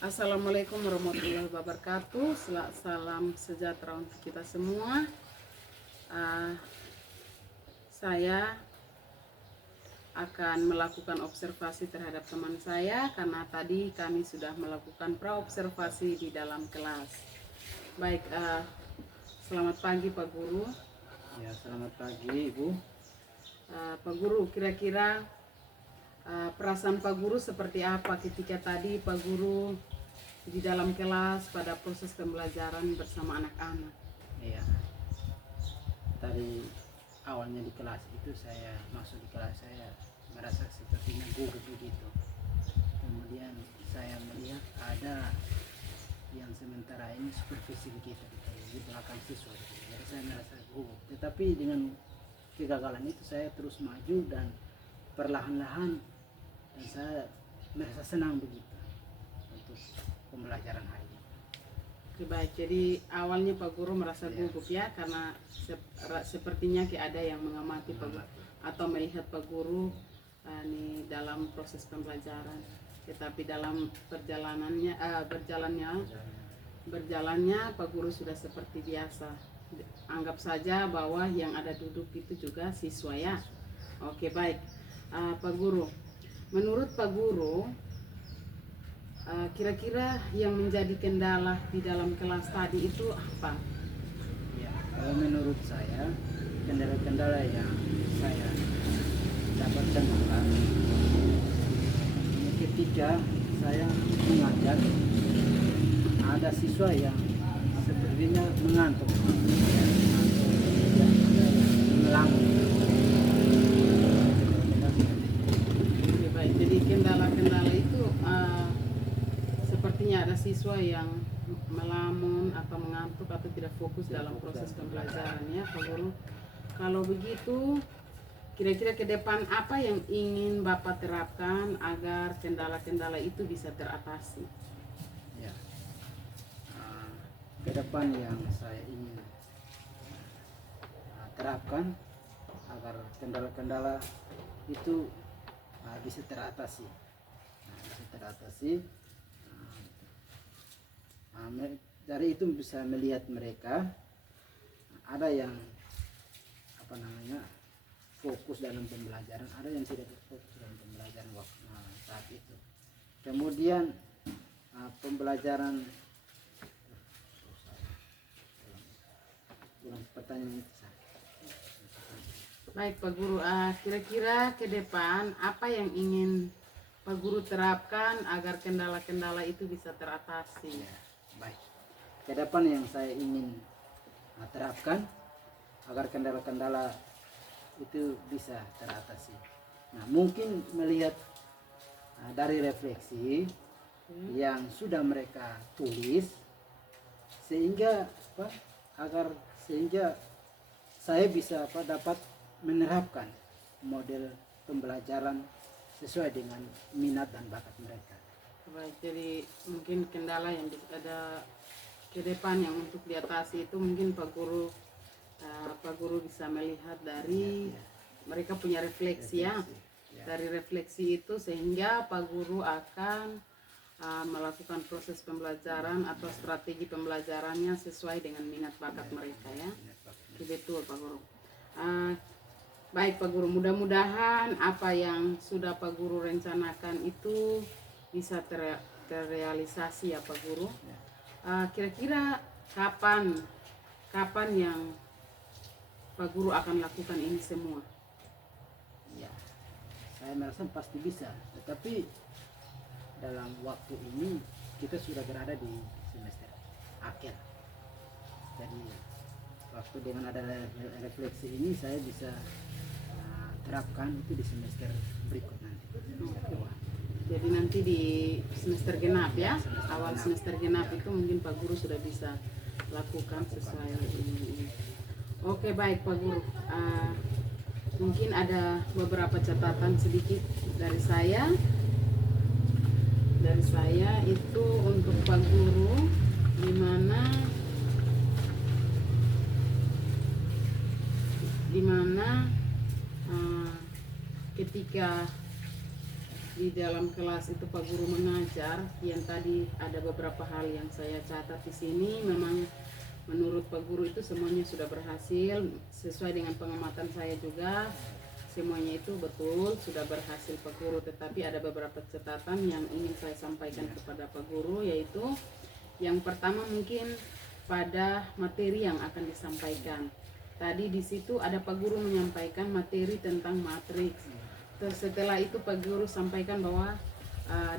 Assalamualaikum warahmatullahi wabarakatuh. Salam sejahtera untuk kita semua. Uh, saya akan melakukan observasi terhadap teman saya karena tadi kami sudah melakukan praobservasi di dalam kelas. Baik, selamat pagi Pak Guru. Ya, selamat pagi Ibu. Pak Guru, kira-kira perasaan Pak Guru seperti apa ketika tadi Pak Guru di dalam kelas pada proses pembelajaran bersama anak-anak? Ya, tadi awalnya di kelas itu saya masuk di kelas, saya merasa sepertinya gugup begitu. Kemudian saya melihat ada yang sementara ini supervisi begitu di belakang siswa. Jadi saya merasa gugup. Tetapi dengan kegagalan itu saya terus maju dan perlahan-lahan, dan saya merasa senang begitu untuk pembelajaran hari ini. Oke, baik, jadi awalnya Pak Guru merasa gugup ya karena sepertinya kayak ada yang mengamati Pak Guru atau melihat Pak Guru nih dalam proses pembelajaran. Tetapi dalam berjalannya Pak Guru sudah seperti biasa. Anggap saja bahwa yang ada duduk itu juga siswa ya. Oke, baik. Pak Guru, menurut Pak Guru, kira-kira yang menjadi kendala di dalam kelas tadi itu apa? Ya, kalau menurut saya kendala-kendala yang saya dapatkan adalah ketika saya mengajar ada siswa yang sepertinya mengantuk, Oke, baik. Jadi kendala-kendala itu sepertinya ada siswa yang melamun atau mengantuk atau tidak fokus dalam proses pembelajaran ya Pak Guru. Kalau begitu, kira-kira ke depan apa yang ingin Bapak terapkan agar kendala-kendala itu bisa teratasi? Ya, ke depan yang saya ingin terapkan agar kendala-kendala itu bisa teratasi. Dari itu bisa melihat mereka ada yang fokus dalam pembelajaran, ada yang tidak fokus dalam pembelajaran saat itu. Kemudian pembelajaran pertanyaan itu. Baik Pak Guru, kira-kira ke depan apa yang ingin Pak Guru terapkan agar kendala-kendala itu bisa teratasi? Ya, baik. Ke depan yang saya ingin terapkan agar kendala-kendala itu bisa teratasi. Nah, mungkin melihat dari refleksi yang sudah mereka tulis sehingga saya bisa dapat menerapkan model pembelajaran sesuai dengan minat dan bakat mereka. Baik, jadi mungkin kendala yang ada ke depan yang untuk diatasi itu mungkin Pak Guru bisa melihat dari mereka punya refleksi ya. Dari refleksi itu sehingga Pak Guru akan melakukan proses pembelajaran atau strategi pembelajarannya sesuai dengan minat bakat mereka ya. Betul Pak Guru. Baik Pak Guru, mudah-mudahan apa yang sudah Pak Guru rencanakan itu bisa terrealisasi ya Pak Guru. Kira-kira kapan yang Pak Guru akan lakukan ini semua? Ya, saya merasa pasti bisa, tetapi dalam waktu ini kita sudah berada di semester akhir. Jadi waktu dengan ada refleksi ini saya bisa terapkan itu di semester berikut nanti, semester 2. Jadi nanti di semester genap ya, awal semester genap itu mungkin Pak Guru sudah bisa lakukan sesuai ini. Oke, baik Pak Guru, mungkin ada beberapa catatan sedikit dari saya itu untuk Pak Guru, di ketika di dalam kelas itu Pak Guru mengajar, yang tadi ada beberapa hal yang saya catat di sini, memang menurut Pak Guru itu semuanya sudah berhasil, sesuai dengan pengamatan saya juga, semuanya itu betul sudah berhasil Pak Guru. Tetapi ada beberapa catatan yang ingin saya sampaikan kepada Pak Guru, yaitu yang pertama mungkin pada materi yang akan disampaikan. Tadi di situ ada Pak Guru menyampaikan materi tentang matriks. Terus setelah itu Pak Guru sampaikan bahwa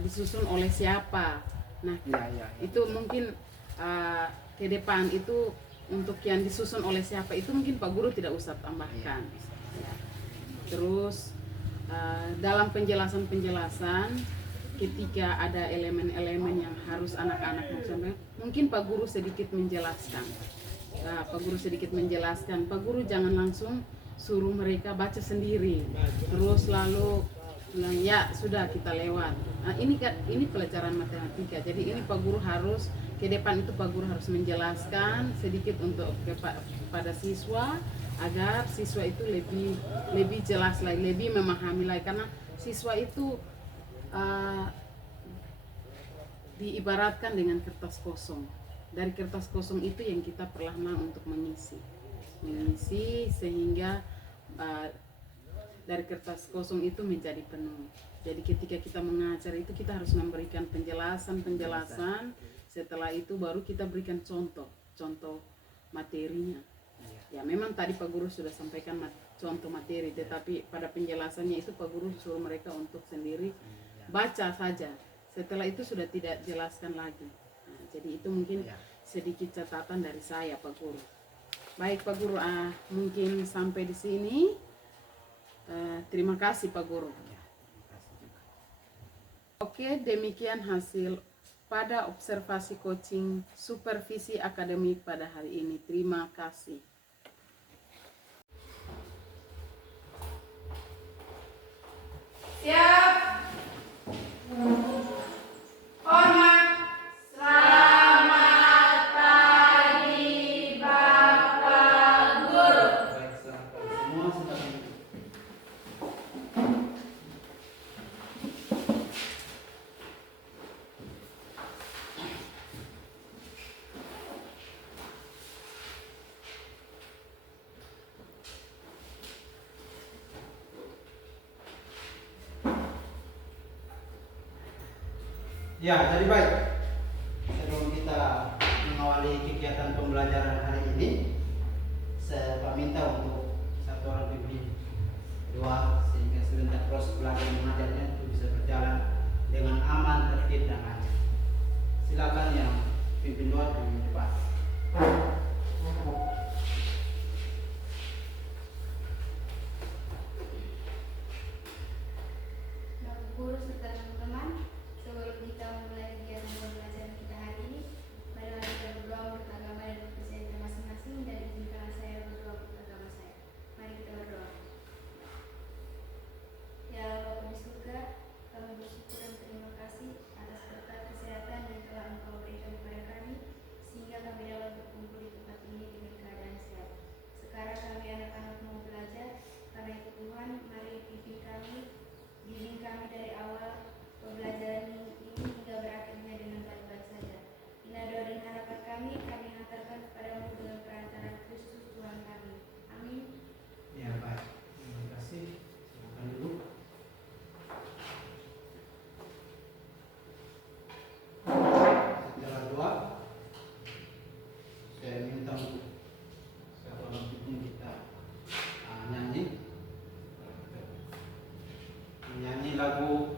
disusun oleh siapa. Nah, itu mungkin ke depan itu untuk yang disusun oleh siapa itu mungkin Pak Guru tidak usah tambahkan. Ya. Terus dalam penjelasan ketika ada elemen-elemen yang harus anak-anak mungkin Pak Guru sedikit menjelaskan. Pak Guru sedikit menjelaskan. Pak Guru jangan langsung suruh mereka baca sendiri. Terus lalu bilang ya sudah kita lewat. Nah, ini pelajaran matematika. Jadi ini Pak Guru harus ke depan itu Pak Guru harus menjelaskan sedikit untuk kepada siswa agar siswa itu lebih jelas lagi, lebih memahami lagi, karena siswa itu diibaratkan dengan kertas kosong. Dari kertas kosong itu yang kita perlahan untuk mengisi sehingga dari kertas kosong itu menjadi penuh. Jadi ketika kita mengajar itu kita harus memberikan penjelasan. Setelah itu baru kita berikan contoh materinya. Ya memang tadi Pak Guru sudah sampaikan contoh materi, tetapi pada penjelasannya itu Pak Guru suruh mereka untuk sendiri baca saja. Setelah itu sudah tidak jelaskan lagi. Nah, jadi itu mungkin sedikit catatan dari saya Pak Guru. Baik Pak Guru, mungkin sampai di sini. Terima kasih Pak Guru. Oke, demikian hasil pada observasi coaching supervisi akademik pada hari ini. Terima kasih. Siap. Hormat. Selamat pagi Bapak Guru. Ya, jadi baik. Sebelum kita mengawali kegiatan pembelajaran hari ini, saya minta untuk satu orang pimpin, dua, sehingga sebentar proses belajar mengajarnya itu bisa berjalan dengan aman, tertib dan lancar. Silakan yang pimpin dua di depan. Bapak Guru serta teman-teman, sebelum kita memulai kegiatan pembelajaran kita hari ini, marilah kita berdoa menurut agama dan kepercayaan kita masing-masing, dan izinkanlah saya berdoa menurut agama saya. Mari kita berdoa. Ya Allah Bapa di surga, kami bersyukur dan terima kasih atas berkat kesehatan yang telah Engkau berikan kepada kami, sehingga kami dapat berkumpul di tempat ini dengan keadaan sehat. Sekarang kami anak-anak mau belajar, karena itu Tuhan, mari bimbing kami dari awal pembelajaran ini hingga berakhirnya dengan baik-baik saja. Inilah doa dan harapan kami hantarkan kepadamu dengan perantara Kristus Tuhan kami. Amin. Ya, baik. Terima kasih. Silakan dulu. Setelah doa, saya minta untuk satu orang pimpin kita nyanyi lagu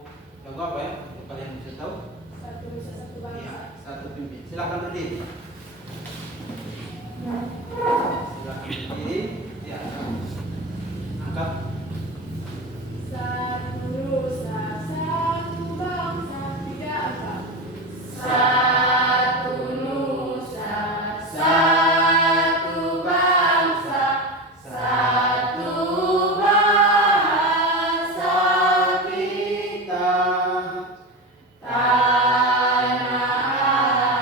apa ya? Yang kalian bisa tahu? Satu Nusa Satu Bangsa. Ya, satu pimpin. Silakan berdiri. Silakan berdiri. Ya. Angkat. Satu Nusa, satu bangsa, tidak apa. Satu Nusa, satu bangsa, satu bahasa kita. Tanah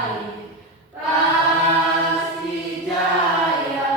air pasti jaya.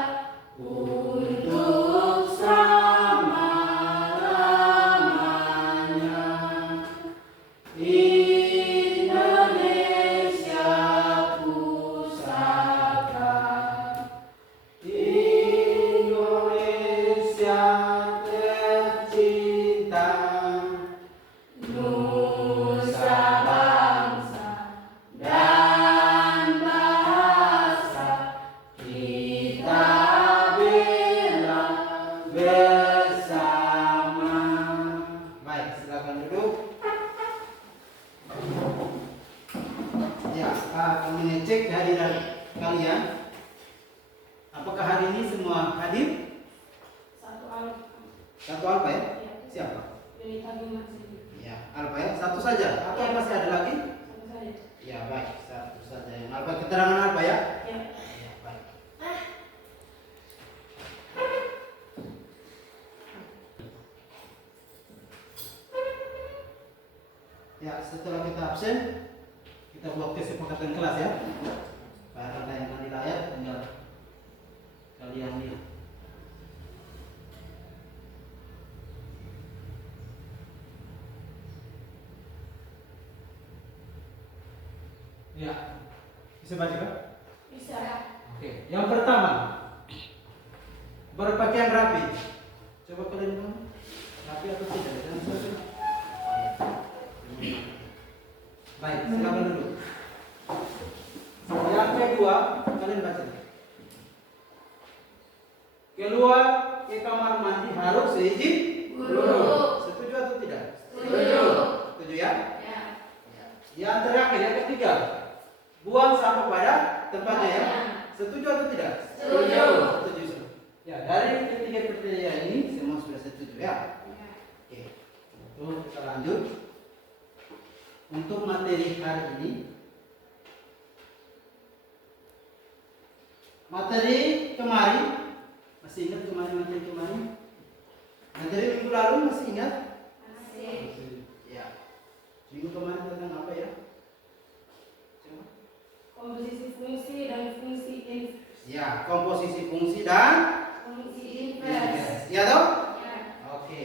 mengecek kehadiran kalian. Apakah hari ini semua hadir? Satu alfa ya? Siapa? Ya, alfa ya. Satu saja. Atau masih ada lagi? Ya, baik. Satu saja yang alfa. Keterangan alfa ya? Ya, baik. Ya, setelah kita absen, kita buat kesepakatan kelas ya. Para yang di layar tinggal kalian lihat. Ya, bisa baca kan? Bisa. Oke, yang pertama, berpakaian rapi. Coba kalian bilang, rapi atau tidak? Jangan saja. Baik, silakan dulu. Yang kedua, kalian baca. Keluar ke kamar mandi harus seizin guru. Setuju atau tidak? Setuju. Setuju ya? Ya. Yang terakhir, yang ketiga, buang sampah pada tempatnya ya. Setuju atau tidak? Setuju. Setuju. Ya, dari ketiga pertanyaan ini semua sudah setuju ya. Oke. Terus kita lanjut. Untuk materi hari ini, materi kemarin, masih ingat kemarin materi kemarin? Materi minggu lalu masih ingat? Masih. Ya. Minggu kemarin tentang apa ya? Coba. Komposisi fungsi dan fungsi Ya, komposisi fungsi dan invers. ya toh? Ya. Oke.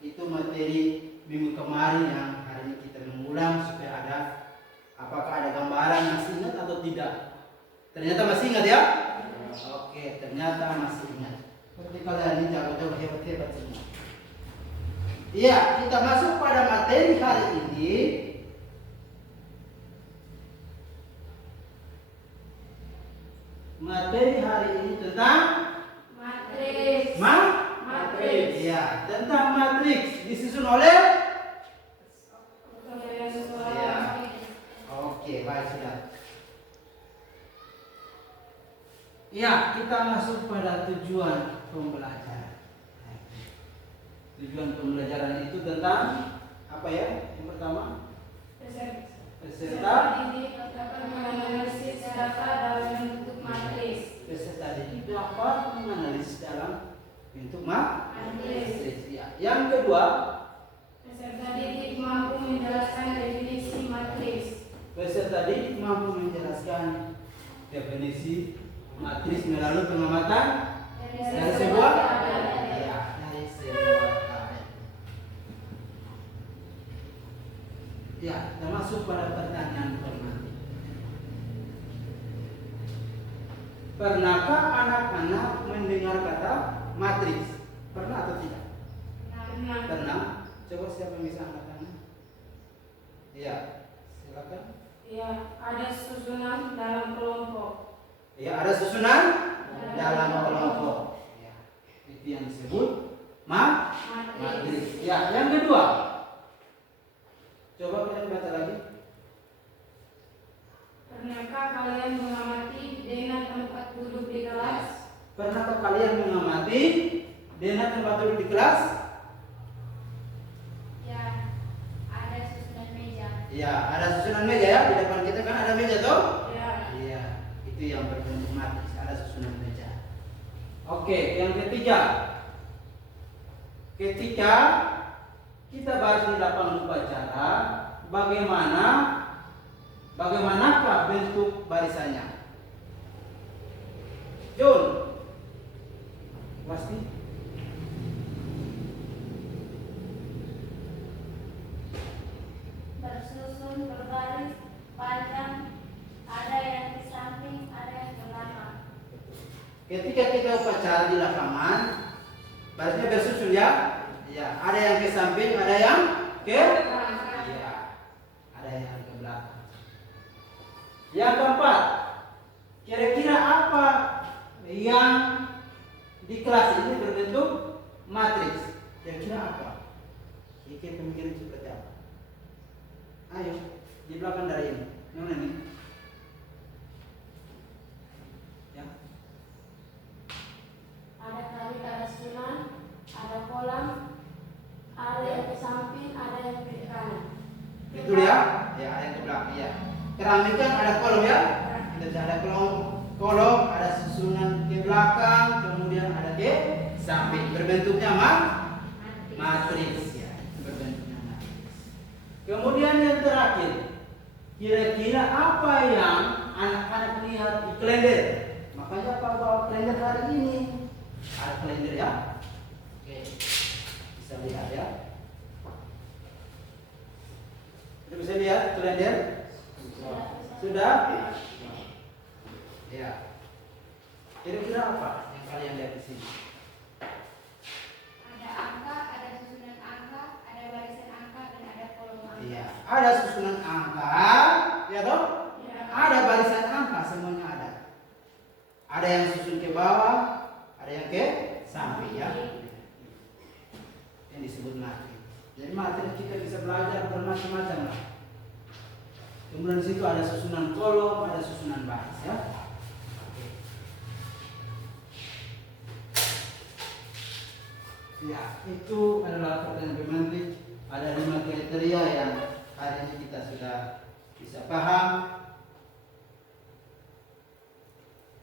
Itu materi minggu kemarin yang hari ini kita mengulang supaya ada apakah ada gambaran masih ingat atau tidak. Ternyata masih ingat ya? Oke, ternyata masih ingat. Seperti kalian ini jago-jago hebat-hebat semua. Iya, kita masuk pada materi hari ini. Materi hari ini tentang Matriks. matriks. Iya, tentang matriks disusun oleh. Ya. Oke, baik sudah. Ya, kita masuk pada tujuan pembelajaran. Tujuan pembelajaran itu tentang apa ya? Yang pertama, peserta dapat menganalisis data dalam bentuk matriks. peserta didik dapat menganalisis dalam bentuk matriks. Ya. Yang kedua, Peserta didik mampu menjelaskan definisi matriks. peserta didik mampu menjelaskan definisi matriks melalui pengamatan dari sebuah ya, dari sebuah tabel. Ya, kita masuk pada pertanyaan pertama. Pernahkah anak-anak mendengar kata matriks? Pernah atau tidak? Pernah. Coba siapa yang bisa angkat tangan? Iya, silakan. Ya, ada susunan dalam kelompok. Ya, ada susunan dalam kelompok. Ya, itu yang disebut matriks. Ya, yang kedua. Coba kalian baca lagi. Pernahkah kalian mengamati denah tempat duduk di kelas? Pernahkah kalian mengamati denah tempat duduk di kelas? Ya, ada susunan meja. Ya, ada susunan meja ya. Di depan kita kan ada meja toh? Ya. Iya, itu yang berbentuk matriks, ada susunan meja. Oke, yang ketiga. Ketika kita bahas di lapangan upacara, bagaimanakah bentuk barisannya? Jun, pasti. Bersusun berbaris panjang, ada yang di samping, ada yang di belakang. Ketika kita upacara di lapangan, barisnya bersusun ya. Ya, ada yang ke samping, ada yang ke ya, ada yang ke belakang. Yang keempat, kira-kira apa yang di kelas ini berbentuk matriks? Kira-kira apa? Kira-kira pemikiran seperti apa? Ayo, di belakang dari ini. Mana nih? kolom ya. Kita bisa ada kolom, ada susunan ke belakang, kemudian ada ke samping. Berbentuknya matriks ya. Berbentuknya matriks. Kemudian yang terakhir, kira-kira apa yang anak-anak lihat di kalender? Makanya Pak bawa kalender hari ini. Ada kalender ya. Oke, bisa lihat ya. Sudah bisa lihat kalender? Sudah? Ya. Kira-kira apa yang kalian lihat di sini? Ada angka, ada susunan angka, ada barisan angka, dan ada kolom angka. Iya, ada susunan angka, ya toh? Ya. Ada barisan angka, semuanya ada. Ada yang susun ke bawah, ada yang ke samping ya. Yang disebut matriks. Jadi matriks kita bisa belajar bermacam-macam lah. Kemudian di situ ada susunan kolom, ada susunan baris ya. Ya, itu adalah pertanyaan pemantik. Ada 5 kriteria yang hari ini kita sudah bisa paham.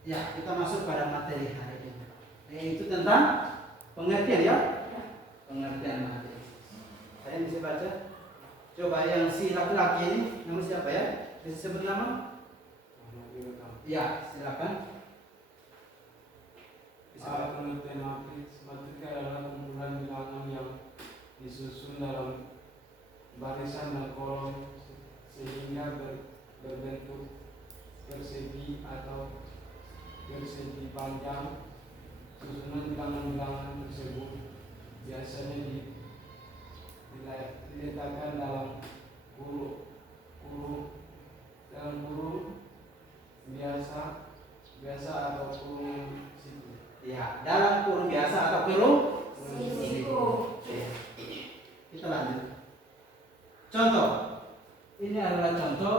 Ya, kita masuk pada materi hari ini, yaitu tentang pengertian ya. Pengertian materi. Saya bisa baca. Coba yang si laki-laki ini, nama siapa ya? Bisa sebut nama? Ya, silakan. Pengertian matriks adalah kumpulan bilangan yang disusun dalam barisan dan kolom sehingga berbentuk persegi atau persegi panjang. Susunan bilangan-bilangan tersebut biasanya diletakkan dalam kurung biasa atau kurung siku. Ya, dalam kurung biasa atau kurung Siku. Kita lanjut. Contoh. Ini adalah contoh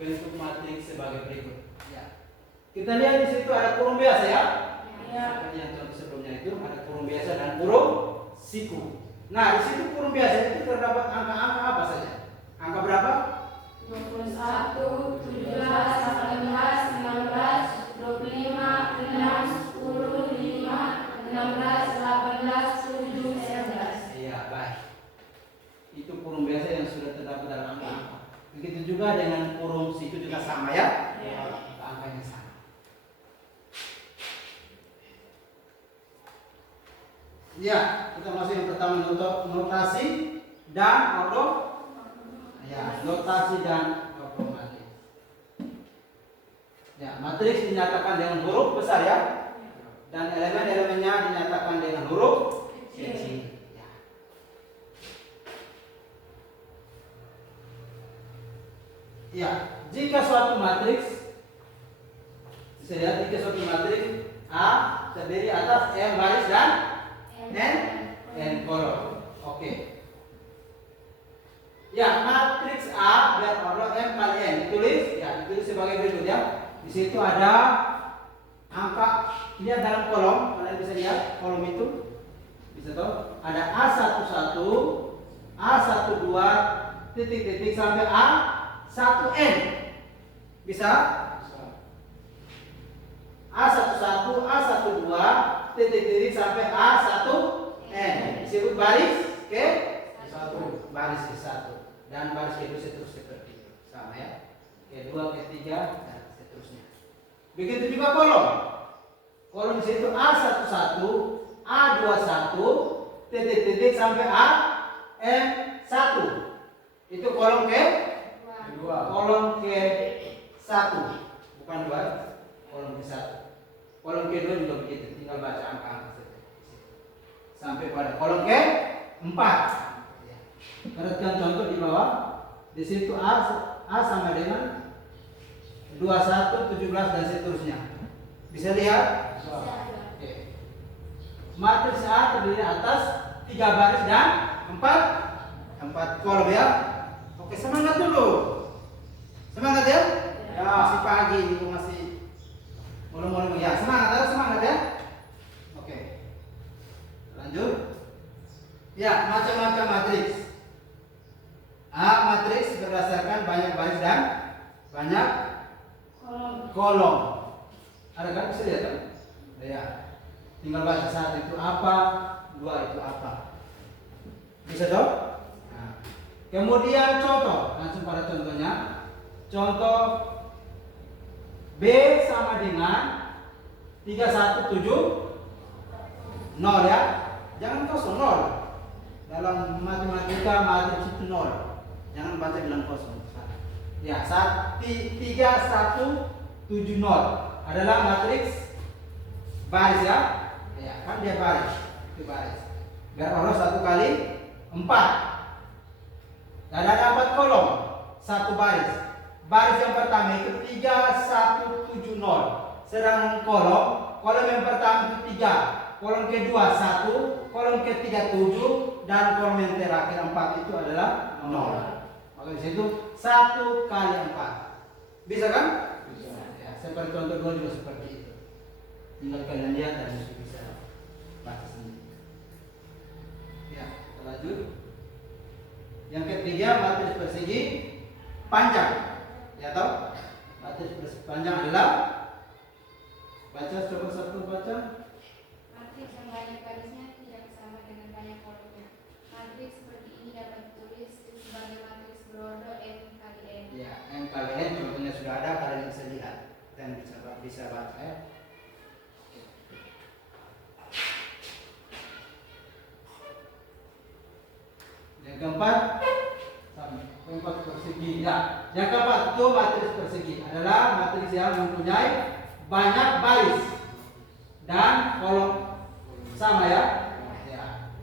bentuk matriks sebagai berikut. Ya. Kita lihat di situ ada kurung biasa ya. Ya. Seperti yang contoh sebelumnya itu ada kurung biasa dan kurung siku. Nah, di situ kurung biasa itu terdapat angka-angka apa saja? Angka berapa? 21, 17, 18, 19, 25, 6, 10, 5, 16, 18, 7, 19. Iya, baik. Itu kurung biasa yang sudah terdapat dalam angka-angka. Begitu juga dengan kurung siku juga sama ya. Angkanya sama. Ya, kita masuk yang pertama notasi dan ordo. Ya, notasi dan ordo matriks. Ya, matriks dinyatakan dengan huruf besar ya. Dan elemen-elemennya dinyatakan dengan huruf kecil. Ya. Ya, jika suatu matriks, bisa lihat jika suatu matriks A terdiri atas M baris dan N kolom. Oke. Ya, matriks A berordo M kali N ditulis sebagai berikut ya. Di situ ada angka, lihat dalam kolom, kalian bisa lihat kolom itu. Bisa tahu ada A11, A12, titik-titik sampai A1N. Bisa? A11, A12, titik-titik sampai A1N. Disebut baris ke-1. Baris ke-1. Dan baris kedua seperti itu. Sama ya. Kedua, ketiga, dan seterusnya. Begitu juga kolom. Kolom di situ A11, A21, titik-titik sampai AM1. Itu kolom Kedua. kolom ke-1. Bukan 2, kolom ke-1. Kolom kedua juga begitu, tinggal baca angka-angka saja. Sampai pada kolom ke-4. Perhatikan contoh di bawah. Di situ A sama dengan 21, 17 dan seterusnya. Bisa lihat? Oke. Matriks A terdiri atas 3 baris dan 4 kolom ya. Oke, semangat dulu. Semangat ya? Ya, masih pagi ini masih mulai ya. Semangat ya. Oke. Lanjut. Ya, macam-macam matriks. A matriks berdasarkan banyak baris dan banyak kolom. Ada kan, bisa lihat kan? Ya. Tinggal baca 1 itu apa, 2 itu apa. Bisa toh? Nah. Kemudian contoh, langsung pada contohnya. Contoh B sama dengan 3170 ya. Jangan kosong 0. Dalam matematika matriks itu 0. Jangan baca bilang kosong. Ya, 3170 adalah matriks baris ya. Ya, kan dia baris. Itu baris. Biar orang 1 kali 4. Dan ada 4 kolom, 1 baris. Baris yang pertama itu 3170. Sedang kolom yang pertama itu 3. Kolom kedua 1, kolom ketiga 7, dan kolom yang terakhir 4 itu adalah 0. Maka di situ 1 kali 4. Bisa kan? Bisa. Ya, seperti contoh 2 juga seperti itu. Tinggal kalian lihat dan bisa baca sendiri. Ya, kita lanjut. Yang ketiga, matriks persegi panjang. Ya toh? Matriks persegi panjang adalah, baca, coba satu baca. Matriks yang banyak barisnya tidak sama dengan banyak kolomnya. Matriks seperti ini dapat ditulis sebagai matriks berordo M kali N. Ya, M kali N contohnya sudah ada, kalian bisa lihat dan bisa baca ya. Yang keempat, persegi. Ya, yang keempat itu matriks persegi adalah matriks yang mempunyai banyak baris dan kolom sama ya. Ya.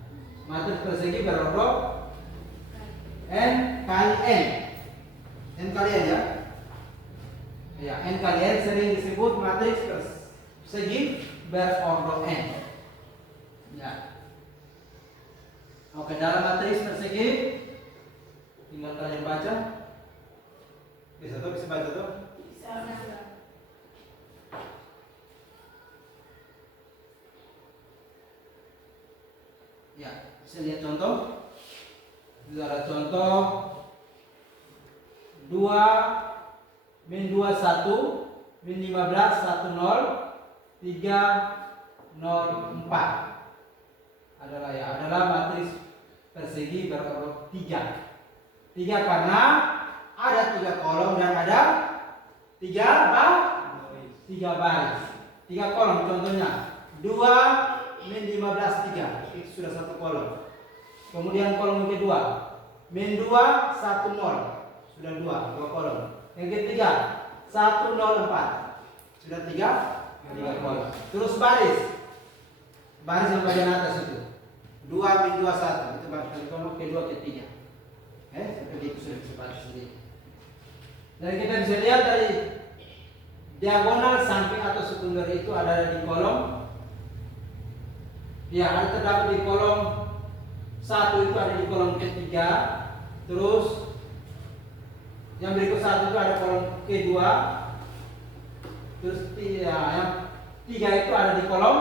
Matriks persegi berordo N kali N. N kali N ya. Ya, N kali N sering disebut matriks persegi berordo N. Ya. Oke, dalam matriks persegi tinggal kalian baca. Bisa tuh, bisa baca tuh. Bisa. Ya, bisa lihat contoh. Itu ada contoh 2 min 21 min 15 10 304 adalah matriks persegi berordo 3. 3 karena ada 3 kolom dan ada 3 baris. 3 kolom contohnya 2 min 15 3, itu sudah 1 kolom. Kemudian kolom kedua min 2 1 0, sudah 2 kolom. Yang ketiga 1 0 4, sudah 3 kolom. Terus baris yang bagian atas itu 2 min 2 1, itu baris kolom kedua ketiga. Seperti itu sudah bisa baca sendiri. Dan kita bisa lihat dari diagonal samping atau sekunder itu ada di kolom. Ya, ada terdapat di kolom 1 itu ada di kolom ketiga. Terus yang berikut 1 itu ada kolom kedua. Terus ya, yang 3 itu ada di kolom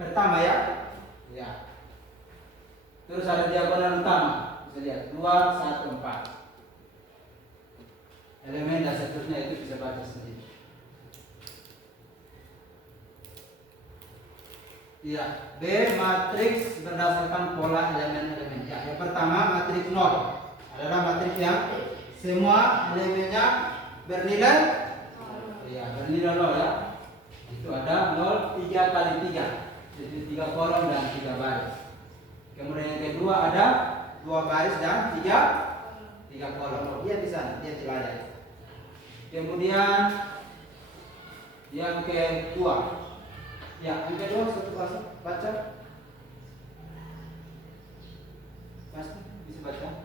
pertama ya. Ya. Terus ada diagonal utama. Bisa lihat 2 1 4. Elemen dan seterusnya itu bisa baca sendiri. Ya, B matriks berdasarkan pola elemen-elemen. Ya, yang pertama matriks 0 adalah matriks yang semua elemennya bernilai bernilai 0 ya. Itu ada 0 3 kali 3. Jadi 3 kolom dan 3 baris. Kemudian yang kedua ada 2 baris dan 3 kolom. Dia di sana, dia di layar. Kemudian yang kedua, ya yang kedua satu baca, pasti bisa baca.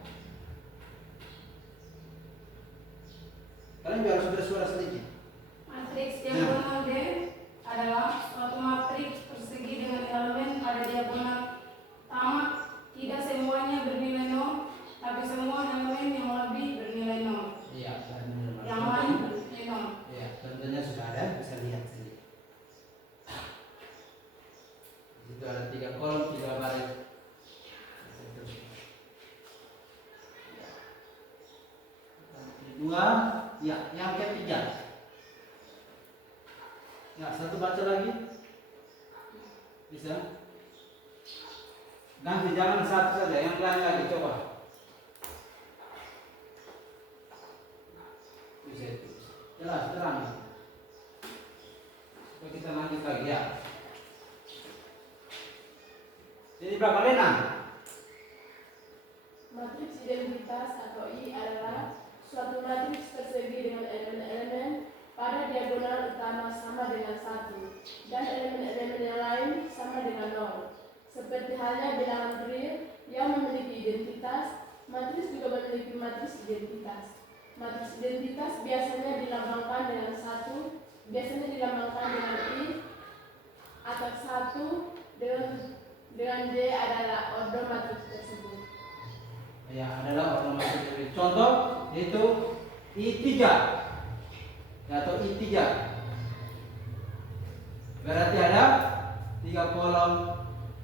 Kalian juga harus bersuara sedikit. Matriks diagonal D adalah suatu matriks persegi dengan elemen pada diagonal tamat. Tidak semuanya bernilai 0, tapi semua elemen yang lebih bernilai 0. Iya, Yang lain bernilai 0. ya, contohnya sudah ada, bisa lihat sendiri. Itu ada 3 kolom, 3 baris. Dua, ya, yang ketiga. Ya, satu baca lagi. Bisa? Nanti jangan satu saja, yang lain lagi coba. Bisa itu. Jelas, terang. Supaya kita lanjut lagi ya. Jadi berapa Lena? Matriks identitas atau I adalah suatu matriks persegi dengan elemen-elemen pada diagonal utama sama dengan 1 dan elemen-elemen yang lain sama dengan 0. Seperti halnya bilangan real yang memiliki identitas, matriks juga memiliki matriks identitas. Matriks identitas biasanya dilambangkan dengan 1, biasanya dilambangkan dengan I atas 1 dengan J adalah ordo matriks tersebut. Ya, adalah ordo matriks. Contoh yaitu I3 atau I3. Berarti ada 3 kolom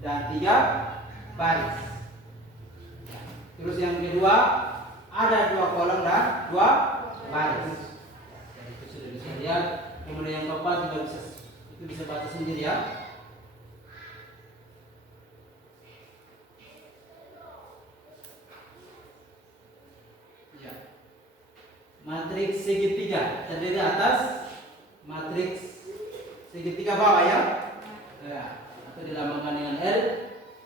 dan 3 baris. Terus yang kedua ada 2 kolom dan 2 baris. Jadi itu sudah bisa lihat. Kemudian yang keempat juga bisa baca sendiri ya. Matriks segitiga terdiri atas matriks segitiga bawah ya. Atau dilambangkan dengan L,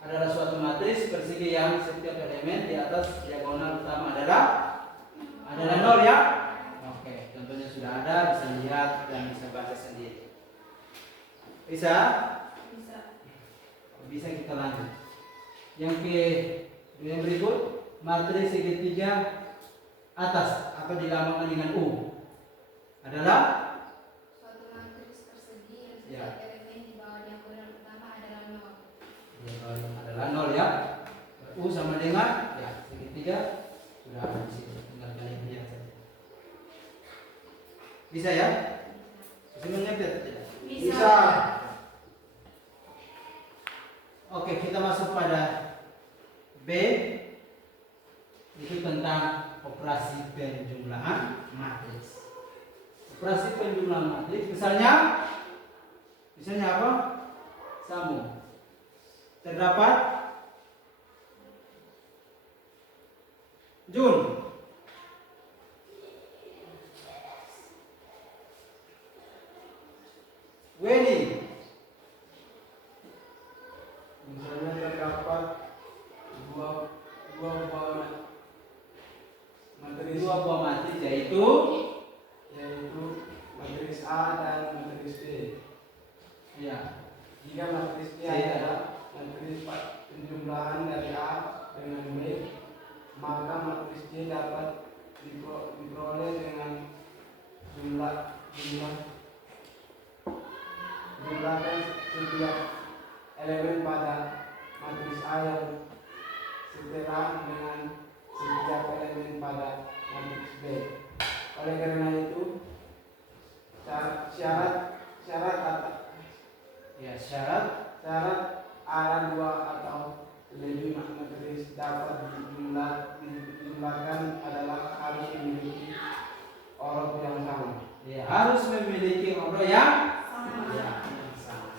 adalah suatu matriks persegi yang setiap elemen di atas diagonal utama adalah 0 ya. Oke, contohnya sudah ada, bisa lihat dan bisa baca sendiri. Bisa? Bisa kita lanjut. Yang berikut matriks segitiga atas atau dilambangkan dengan U adalah Suatu matriks persegi yang Ya. setiap elemen di bawah diagonal utama adalah 0. adalah 0 ya. U sama dengan ya segitiga sudah ada di situ, tinggal kalian lihat saja. Bisa ya? Bisa mengerti atau tidak? Bisa. Oke, kita masuk pada B. Itu tentang operasi penjumlahan matriks. Operasi penjumlahan matriks misalnya apa? Sambung. Terdapat Jun, Weni, Misalnya terdapat dua buah matriks yaitu matriks A dan matriks B. ya Jika matriks B C adalah matriks penjumlahan dari A dengan B, maka matriks C dapat diperoleh dengan jumlahkan setiap elemen pada matriks A yang setara dengan setiap elemen pada matriks B. Oleh karena itu, syarat ada dua atau lebih matriks dapat dijumlahkan adalah harus memiliki ordo yang sama. ya harus memiliki ordo yang Sama. sama.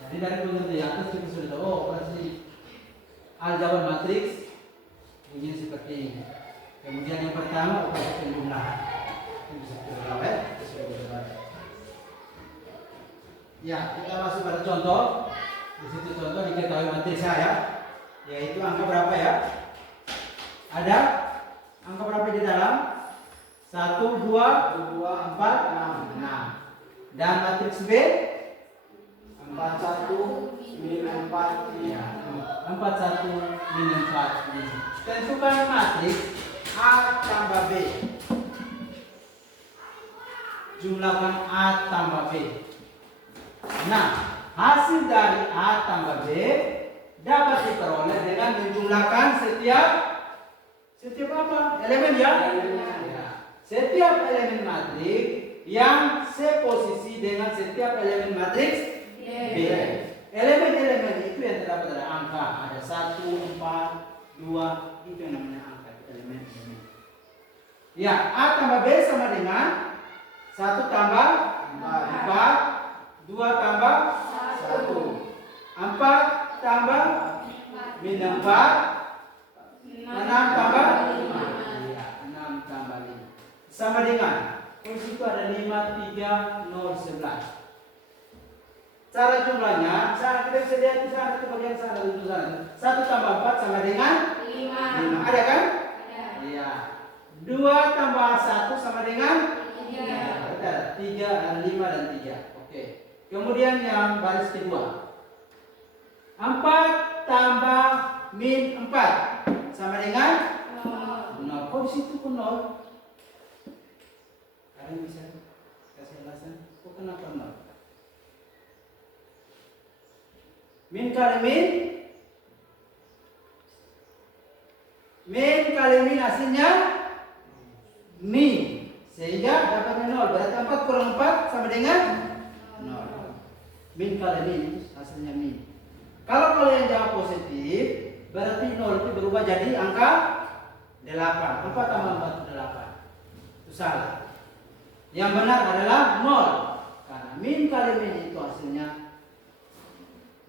Jadi dari pengertian atas kita sudah tahu operasi aljabar matriks bunyinya seperti ini. Kemudian yang pertama operasi penjumlahan. Ini bisa kita tahu ya. Ya, kita masuk pada contoh. Di situ contoh diketahui matriks saya, yaitu angka berapa ya? Ada angka berapa di dalam? 1, 2, 4, 6. Dan matriks B 41 min 4 ya, 41 min 4 ini. Tentukan matriks A tambah B. Jumlahkan A tambah B. Nah, hasil dari A tambah B dapat diperoleh dengan menjumlahkan setiap apa? Elemen ya? Ya. Setiap elemen matriks yang seposisi dengan setiap elemen matriks B. Elemen-elemen itu yang terdapat pada angka ada 1, 4, 2, itu yang namanya angka elemen-elemen. Ya, A tambah B sama dengan 1 tambah 4. 4, 6 tambah 5. Iya, 6 tambah 5. Sama dengan, di situ ada 5, 3, 0, 11. Cara jumlahnya, kita bisa lihat di sana, itu bagian sana, itu sana. 1 tambah 4 sama dengan 5. Ada kan? Iya. 2 tambah 1 sama dengan 3. Ada 3, ada 5 dan 3. Oke. Kemudian yang baris kedua. 4 tambah min 4 sama dengan 0. Kok di situ pun 0? Kalian bisa kasih alasan? Kok kenapa 0? Min kali min hasilnya min, sehingga dapatnya 0. Berarti 4 kurang 4 sama dengan 0. Min kali min hasilnya min. Kalau kalian jawab positif, berarti 0 itu berubah jadi angka 8. 4 tambah 4 itu 8. Itu salah. Yang benar adalah 0. Karena min kali min itu hasilnya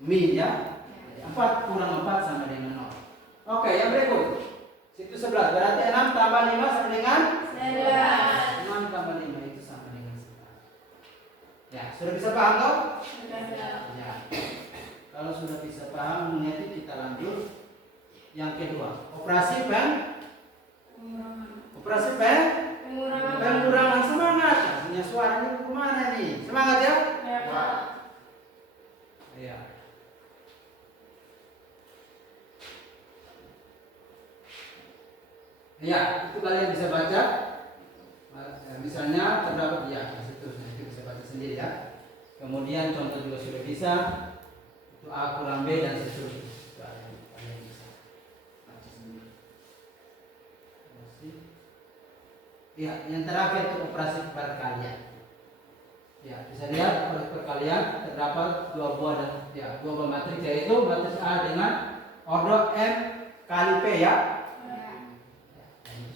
min ya. 4 kurang 4 sama dengan 0. Oke, yang berikut. Situ 11. Berarti 6 tambah 5 sama dengan 11. 6 tambah 5 itu sama dengan 11. Ya, sudah bisa paham toh? Ya. Kalau sudah bisa paham, nanti kita lanjut yang kedua. Operasi pengurangan semangat. Punya suaranya kemana nih? Semangat ya? Iya. Ya, itu kalian bisa baca. Misalnya terdapat ya, itu bisa baca sendiri ya. Kemudian contoh juga sudah bisa. Itu A kurang B dan seterusnya. Kalian bisa baca sendiri. Ya, yang terakhir itu operasi perkalian. Ya, bisa lihat operasi perkalian terdapat dua buah matriks, yaitu matriks A dengan order M kali P ya.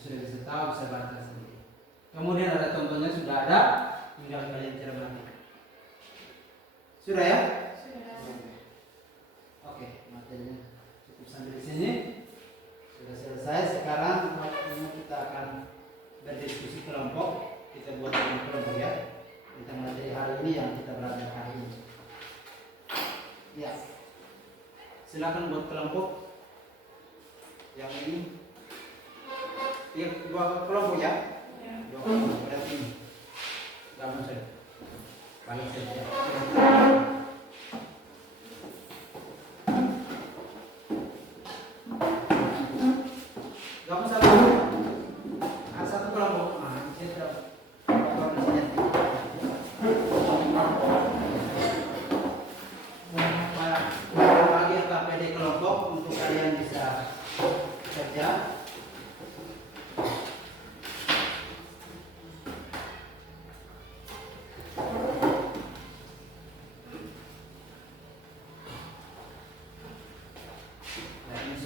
Sudah bisa tahu, bisa baca sendiri. Kemudian ada contohnya sudah ada, tinggal kalian cermati. Sudah ya? Sudah. Oke, materinya cukup sampai di sini. Sudah selesai. Sekarang waktunya kita akan berdiskusi kelompok. Kita buat kelompok ya tentang materi hari ini yang kita belajar hari ini. Ya, silakan buat kelompok yang ini. Dua kelompok ya? Dua kelompok, berarti ini gabung saja. Balik saja. Gabung satu. Satu kelompok. Nah, ini sudah bagi KPD kelompok untuk kalian bisa kerja.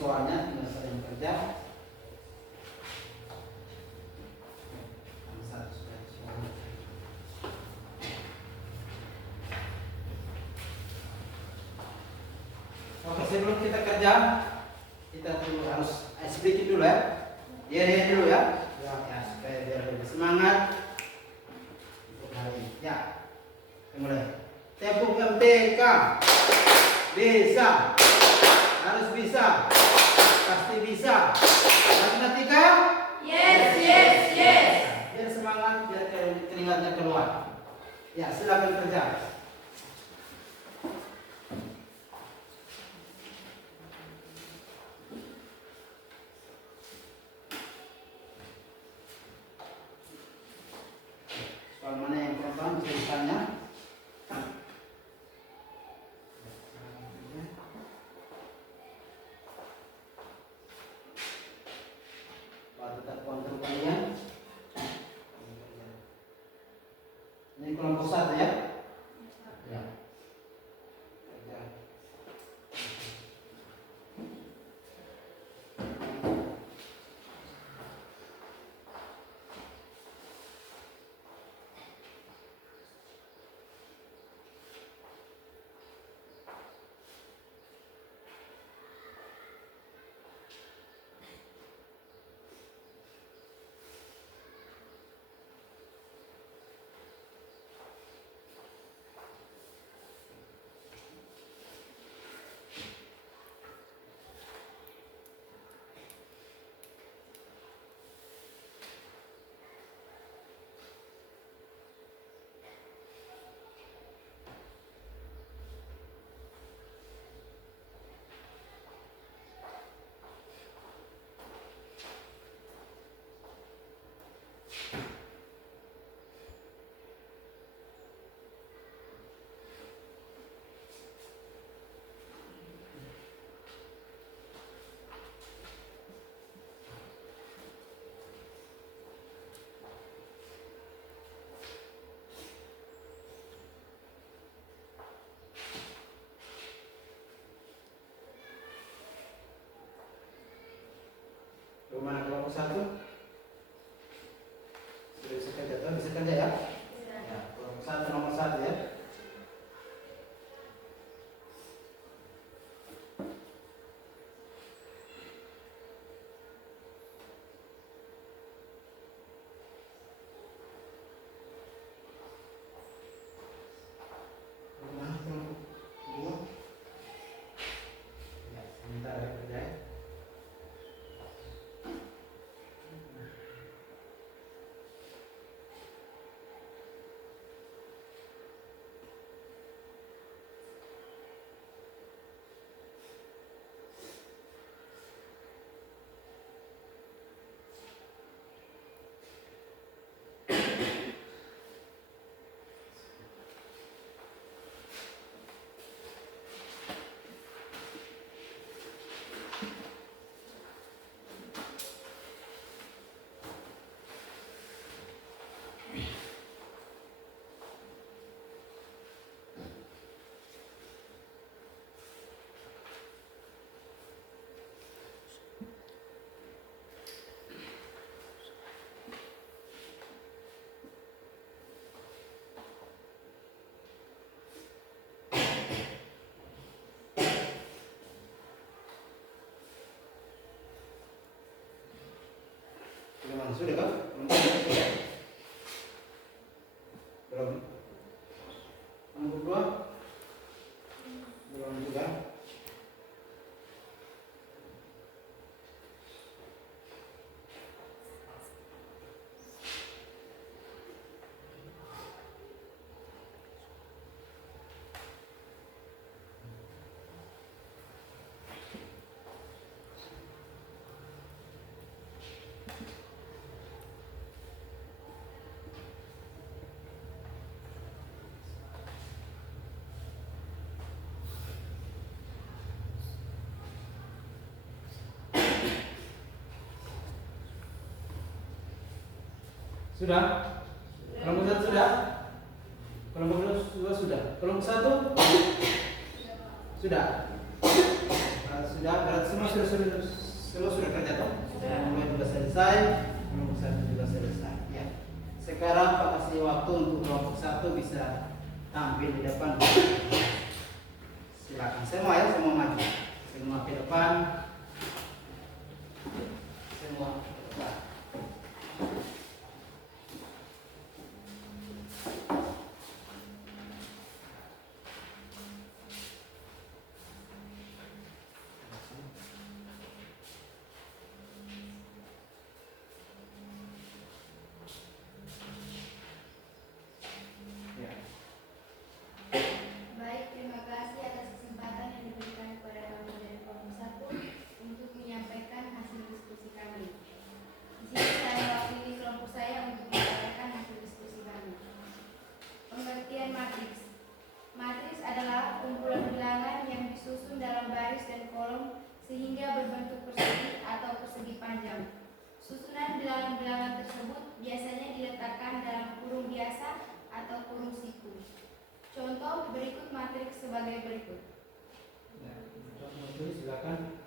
Soalnya tinggal sering kerja. Oke, sebelum kita kerja, kita dulu harus sedikit dulu ya. Iya dulu ya. Ya, supaya biar lebih semangat untuk hari ini. Ya, mulai. Tepuk MTK. Bisa. Harus bisa. Pasti bisa. Matematika? Yes. Biar semangat, biar keringatnya keluar. Ya, silakan kerja. Soal mana yang kurang bisa ditanya. Tetap kontrol kalian. Ini kelompok satu ya. Ya. kelompok 1 sudah bisa kerja, bisa kerja ya? Ya, kelompok 1 nomor 1 ya. Mana kelompok 2? Ya, sebentar ya kerja ya. Gimana sudah kan? Belum. Nomor 2 belum juga. Sudah? Kelompok 1 sudah? Kelompok 2 sudah? Kelompok 1? Sudah? Sudah, berarti semua sudah kerja toh? Kelompok 2 juga selesai, kelompok 1 juga selesai. Ya. Sekarang Pak kasih waktu untuk kelompok 1 bisa tampil di depan. Silakan semua ya, semua maju. Semua ke depan. Semua ke depan. Ya. Baik, terima kasih atas kesempatan yang diberikan kepada kami dari kelompok 1 untuk menyampaikan hasil diskusi kami. Di sini saya mewakili kelompok saya untuk menyampaikan hasil diskusi kami. Pengertian matriks. Matriks adalah kumpulan bilangan yang disusun dalam baris dan kolom sehingga berbentuk persegi atau persegi panjang. Susunan bilangan-bilangan tersebut biasanya diletakkan dalam kurung biasa atau kurung siku. Contoh berikut matriks sebagai berikut. Ya, untuk silakan.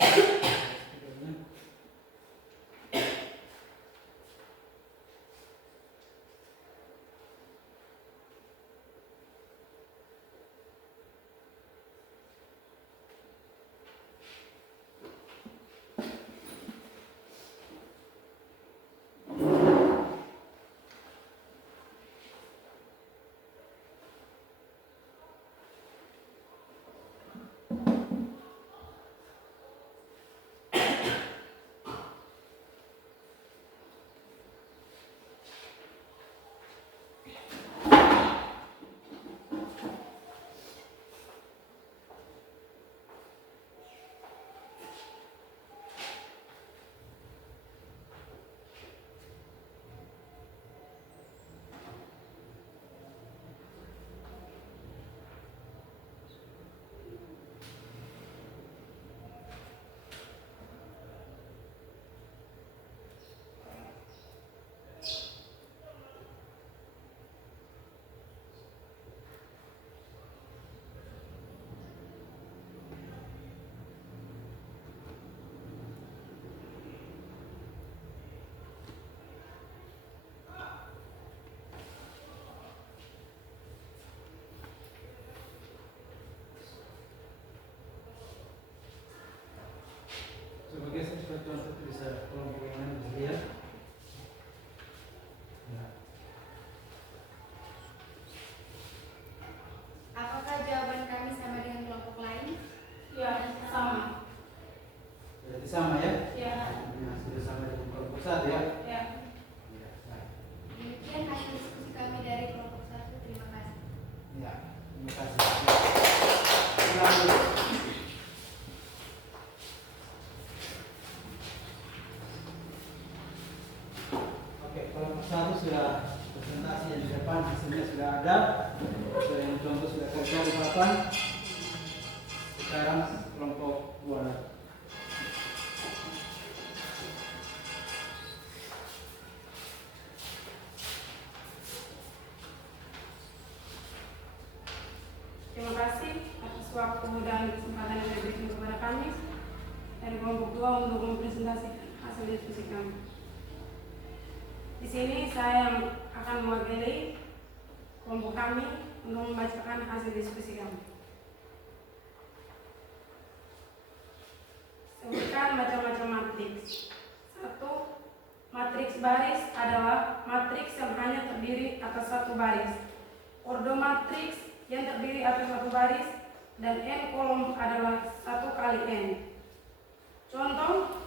sudah, yang contoh sudah kerja di papan. Sekarang kelompok 2. Terima kasih atas waktu dan kesempatan yang diberikan kepada kami dari kelompok 2 untuk mempresentasikan hasil diskusi kami. Di sini saya akan mewakili kelompok kami untuk membacakan hasil diskusi kami. Sebutkan macam-macam matriks. 1. Matriks baris adalah matriks yang hanya terdiri atas satu baris. Ordo matriks yang terdiri atas satu baris dan n kolom adalah 1 kali n. Contoh,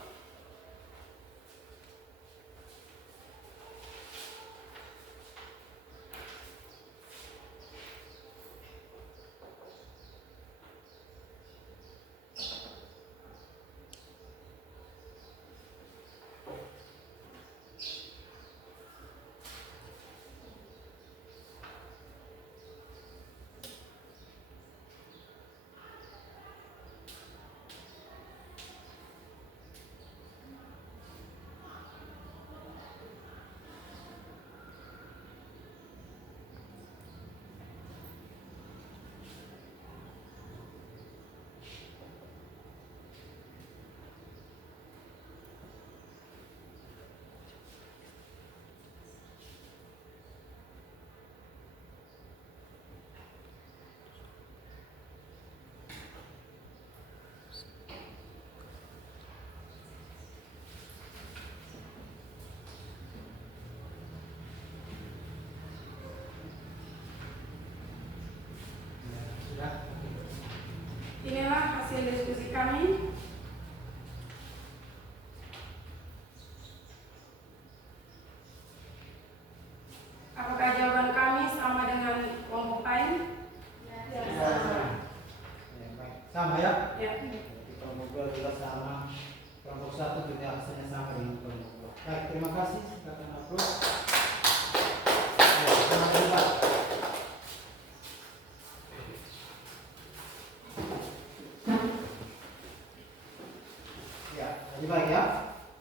inilah hasil diskusi kami. Apakah jawaban kami sama dengan kelompok lain? Sama ya? Ya. Kelompok 2 juga sama. Kelompok 1 juga hasilnya sama dengan kelompok 2. Baik, terima kasih. Silakan upload. Ya, selamat berjumpa. Ya, jadi baik ya.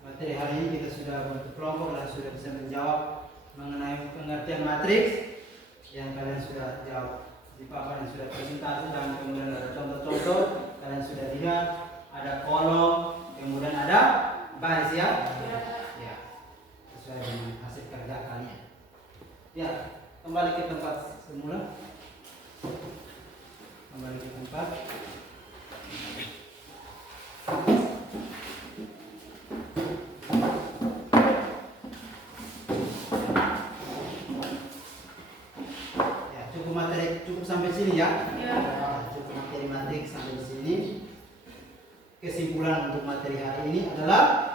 Materi hari ini kita sudah bentuk kelompok dan sudah bisa menjawab mengenai pengertian matriks yang kalian sudah jawab di papan yang sudah presentasi, dan kemudian ada contoh-contoh kalian sudah lihat, ada kolom, kemudian ada baris ya. Ya, sesuai dengan hasil kerja kalian. Ya, kembali ke tempat semula. Kembali ke tempat. Cukup sampai sini ya. Cukup materi matriks sampai di sini. Kesimpulan untuk materi hari ini adalah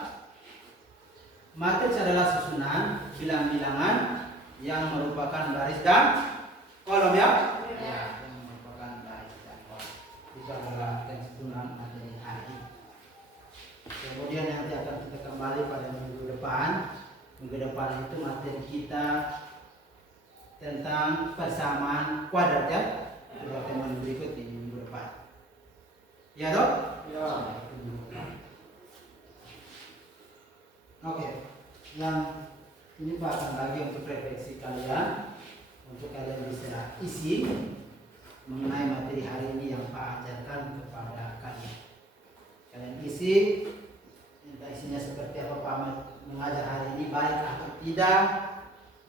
matriks adalah susunan bilang-bilangan yang merupakan baris dan kolom ya. Ya, yang merupakan baris dan kolom. Itu adalah kesimpulan materi hari ini. Kemudian nanti akan kita kembali pada minggu depan. Minggu depan itu materi kita tentang persamaan kuadrat ya. Pertemuan berikut di minggu depan. Ya dok? Ya. Oke. Yang ini bahasan lagi untuk refleksi kalian, untuk kalian bisa isi mengenai materi hari ini yang Pak ajarkan kepada kalian. Kalian isi, entah isinya seperti apa Pak mengajar hari ini, baik atau tidak,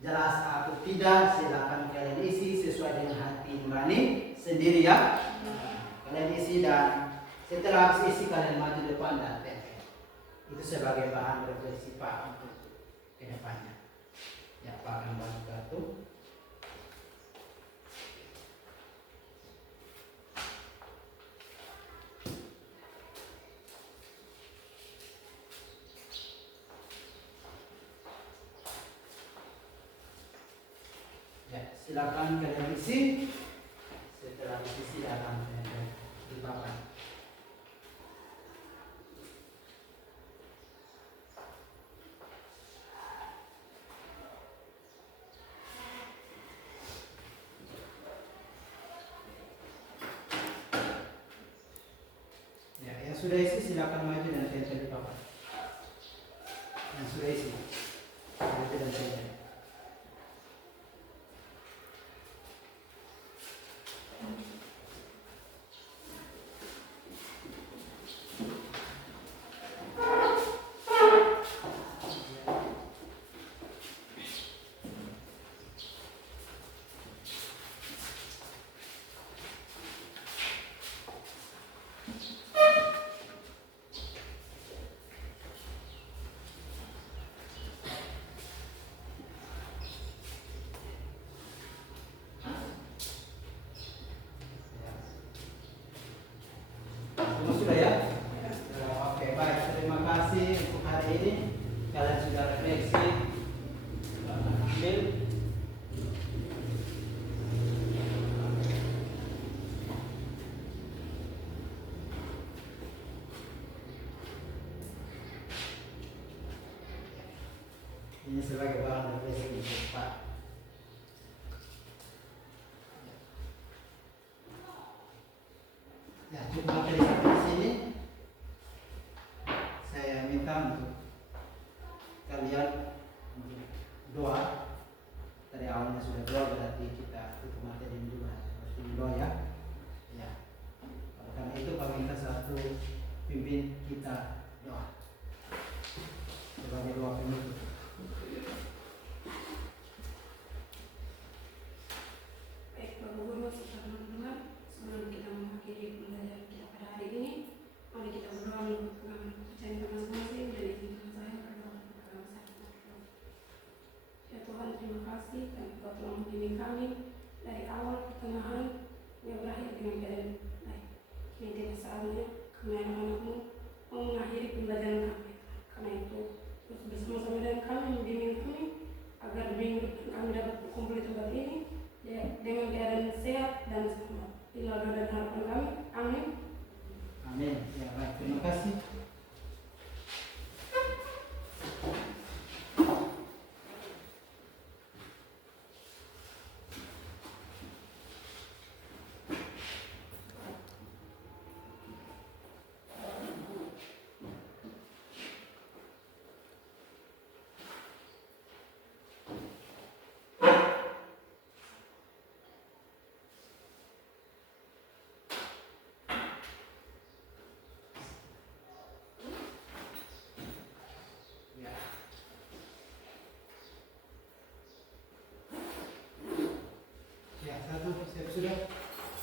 jelas atau tidak, silakan kalian isi sesuai dengan hati nurani sendiri ya. Kalian isi, dan setelah habis isi kalian maju depan dan tempel. Itu sebagai bahan refleksi Pak untuk kedepannya. Ya, Pak akan bantu kartu. Ya, silakan kalian isi. Setelah isi akan di papan. sudah isi silakan maju dan tempel di papan. Yang sudah isi, maju dan tempel. Semua sudah ya? Oke, baik. Terima kasih untuk hari ini. Kalian sudah refleksi. Ambil. Ini sebagai bahan refleksi untuk Pak. Ya, cukup materi sampai di sini. Saya minta untuk kalian untuk doa. Dari awalnya sudah doa, berarti kita tutup materi ini juga harus doa ya. Ya. Oleh karena itu kami minta satu pimpin kita doa sebagai doa penutup. Baik, Bapak Guru serta teman-teman, sebelum kita mengakhiri pembelajaran kita pada hari ini, mari kita berdoa menurut pengalaman kepercayaan kita masing-masing dan izinkan saya berdoa kepada saya. Ya Tuhan, terima kasih karena Engkau telah membimbing kami dari awal pertengahan yang berakhir dengan keadaan baik. Kini tiba saatnya kami anak-anakmu mau mengakhiri pembelajaran kami. Karena itu, terus bersama-sama dengan kami membimbing kami agar minggu depan kami dapat berkumpul di tempat ini dengan keadaan sehat dan selamat. Inilah doa dan harapan kami. Amin. Amin. Ya, baik. Terima kasih. Ya. Ya, satu siap sudah.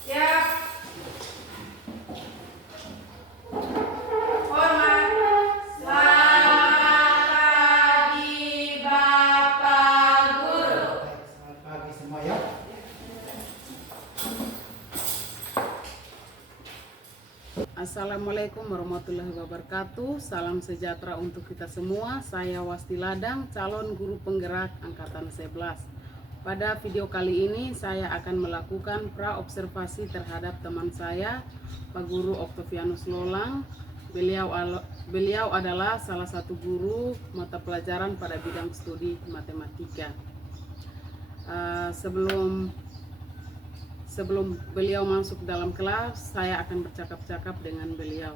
Siap. Hormat. Selamat pagi Bapak Guru. Baik, selamat pagi semua ya. Assalamualaikum warahmatullahi wabarakatuh. Salam sejahtera untuk kita semua. Saya Wasti Ladang, calon guru penggerak angkatan 11. Pada video kali ini saya akan melakukan praobservasi terhadap teman saya, Pak Guru Octavianus Lolang. Beliau adalah salah satu guru mata pelajaran pada bidang studi matematika. Sebelum beliau masuk dalam kelas, saya akan bercakap-cakap dengan beliau.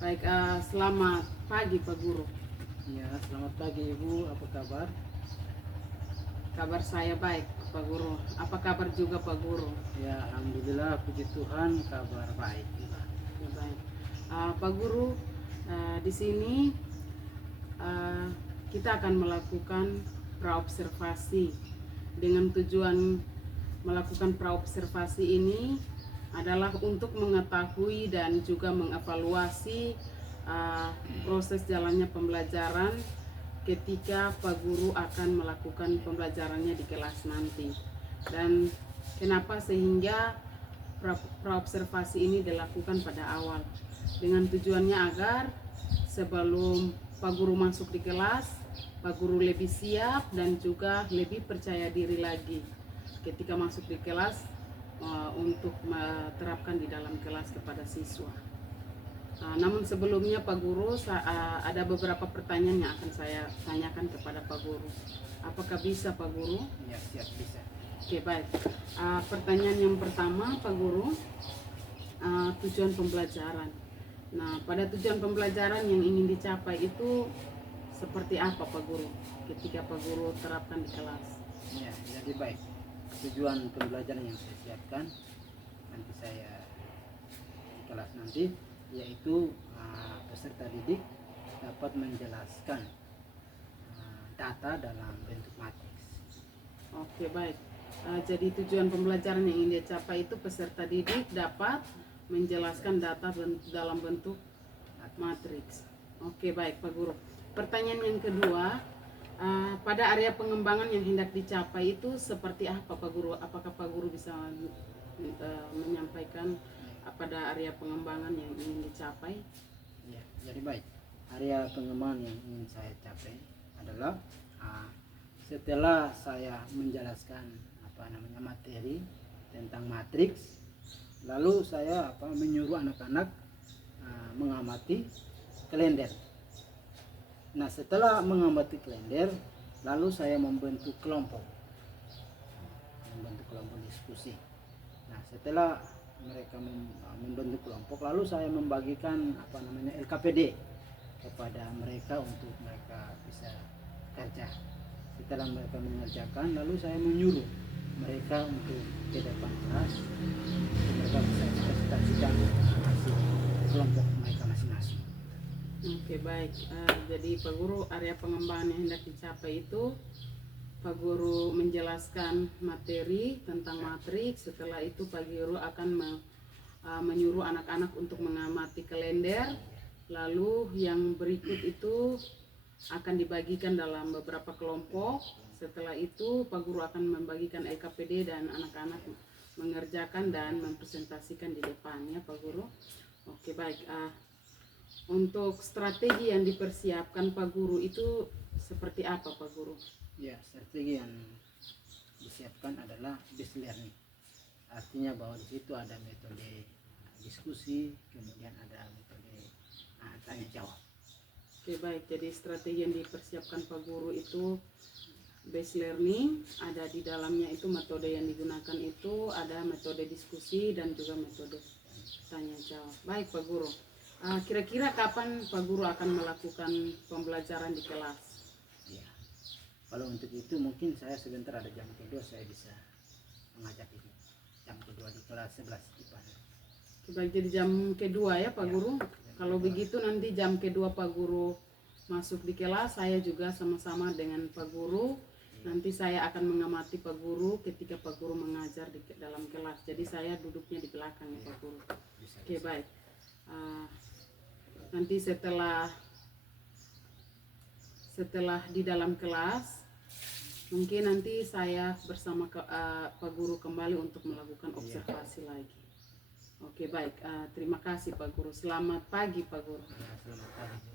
Baik, selamat pagi Pak Guru. Ya, selamat pagi Ibu, apa kabar? Kabar saya baik Pak Guru. Apa kabar juga Pak Guru? Ya, alhamdulillah, puji Tuhan, kabar baik juga. Ya, baik. Pak Guru, di sini kita akan melakukan praobservasi. Dengan tujuan melakukan praobservasi ini adalah untuk mengetahui dan juga mengevaluasi proses jalannya pembelajaran ketika Pak Guru akan melakukan pembelajarannya di kelas nanti. Dan kenapa sehingga praobservasi ini dilakukan pada awal, dengan tujuannya agar sebelum Pak Guru masuk di kelas, Pak Guru lebih siap dan juga lebih percaya diri lagi ketika masuk di kelas untuk menerapkan di dalam kelas kepada siswa. Namun sebelumnya Pak Guru, ada beberapa pertanyaan yang akan saya tanyakan kepada Pak Guru. Apakah bisa Pak Guru? Ya, siap, bisa. Oke, baik. Pertanyaan yang pertama Pak Guru, tujuan pembelajaran. Nah, pada tujuan pembelajaran yang ingin dicapai itu seperti apa Pak Guru ketika Pak Guru terapkan di kelas? Ya, jadi baik. Tujuan pembelajaran yang saya siapkan nanti saya di kelas nanti yaitu peserta didik dapat menjelaskan data dalam bentuk matriks. Oke, baik. Jadi tujuan pembelajaran yang ingin dicapai itu peserta didik dapat menjelaskan data dalam bentuk matriks. Oke, baik Pak Guru. Pertanyaan yang kedua, pada area pengembangan yang hendak dicapai itu seperti apa Pak Guru? Apakah Pak Guru bisa menyampaikan pada area pengembangan yang ingin dicapai? Ya, jadi baik. Area pengembangan yang ingin saya capai adalah setelah saya menjelaskan materi tentang matriks, lalu saya menyuruh anak-anak mengamati kalender. Nah, setelah mengamati kalender, lalu saya membentuk kelompok diskusi. Nah, setelah mereka membentuk kelompok, lalu saya membagikan LKPD kepada mereka untuk mereka bisa kerja. Setelah mereka mengerjakan, lalu saya menyuruh mereka untuk ke depan kelas, mereka bisa presentasikan hasil kelompok mereka masing-masing. Oke, baik. Jadi Pak Guru, area pengembangan yang hendak dicapai itu Pak Guru menjelaskan materi tentang matriks. Setelah itu Pak Guru akan menyuruh anak-anak untuk mengamati kalender. Lalu yang berikut itu akan dibagikan dalam beberapa kelompok. Setelah itu Pak Guru akan membagikan LKPD dan anak-anak mengerjakan dan mempresentasikan di depannya Pak Guru. Oke, baik. Untuk strategi yang dipersiapkan Pak Guru itu seperti apa Pak Guru? Ya, strategi yang disiapkan adalah based learning. Artinya bahwa di situ ada metode diskusi, kemudian ada metode tanya jawab. Oke, baik. Jadi strategi yang dipersiapkan Pak Guru itu based learning, ada di dalamnya itu metode yang digunakan itu ada metode diskusi dan juga metode tanya jawab. Baik Pak Guru. Kira-kira kapan Pak Guru akan melakukan pembelajaran di kelas? Ya, kalau untuk itu mungkin saya sebentar ada jam kedua saya bisa mengajak ini. Jam kedua di kelas 11 IPA. Baik, jadi jam kedua ya Pak Guru. Kalau begitu nanti jam kedua Pak Guru masuk di kelas, saya juga sama-sama dengan Pak Guru. Nanti saya akan mengamati Pak Guru ketika Pak Guru mengajar di dalam kelas. Jadi saya duduknya di belakang ya Pak Guru. Oke, baik. Nanti setelah di dalam kelas, mungkin nanti saya bersama Pak Guru kembali untuk melakukan observasi lagi. Oke, baik. Terima kasih Pak Guru. Selamat pagi Pak Guru. Selamat pagi.